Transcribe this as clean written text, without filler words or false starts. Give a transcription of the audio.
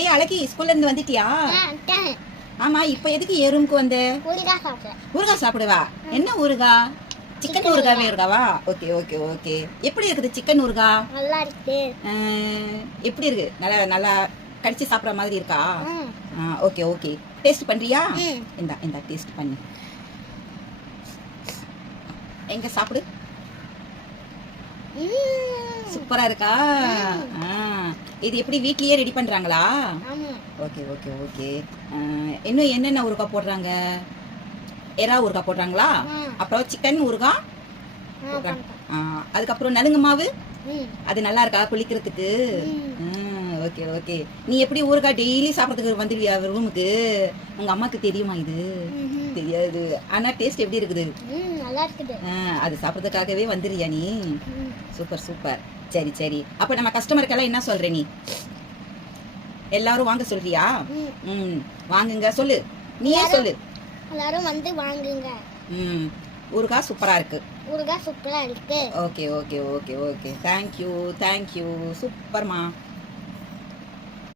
ஏய் அழகி, ஸ்கூல்ல இருந்து வந்துட்டியா? ஆமா, இப்போ எதுக்கு என் ரூமுக்கு வந்த? ஊறுகாய் சாப்பிடுவா? என்ன ஊறுகாய்? சிக்கன் ஊறுகாவே இருக்காவா? Okay okay okay. எப்படி இருக்குது சிக்கன் ஊறுகாய்? நல்லா இருக்கு. எப்படி இருக்கு? நல்லா நல்லா கடிச்சு சாப்பிட்ற மாதிரி இருக்கா? Okay okay. டேஸ்ட் பண்றியா? இந்தா இந்தா டேஸ்ட் பண்ணு. எங்க சாப்பிடு. சூப்பரா இருக்கா? இது எப்படி வீட்லயே ரெடி பண்றாங்களா? Okay okay okay. இன்னும் என்னென்ன ஊறுகாய் போடுறாங்க? எறா ஊறுகாய் போடுறாங்களா? அப்புறம் சிக்கன் ஊறுகாய், அதுக்கப்புறம் நலுங்கு மாவு, அது நல்லா இருக்கா குளிக்கிறதுக்கு? Okay okay. நீ எப்படி ஊறுகாய் டெய்லி சாப்பிட்றதுக்கு வந்துடுவியா ரூமுக்கு? உங்க அம்மாக்கு தெரியுமா இது? தெரியாது. ஆனா டேஸ்ட் எப்படி இருக்குது? நல்லா இருக்குது. அது சாப்பிட்றதுக்காகவே வந்துடுறியா நீ? Super super. சரி சரி. அப்ப நம்ம கஸ்டமருக்கெல்லாம் என்ன சொல்ற நீ? எல்லாரும் வாங்க சொல்றியா? வாங்குங்க சொல்லு. நீயே சொல்லு. எல்லாரும் வந்து வாங்குங்க. ஊறுகாய் சூப்பரா இருக்கு. ஊறுகாய் சூப்பரா இருக்கு. Okay okay okay okay. Thank you thank you. சூப்பர்மா.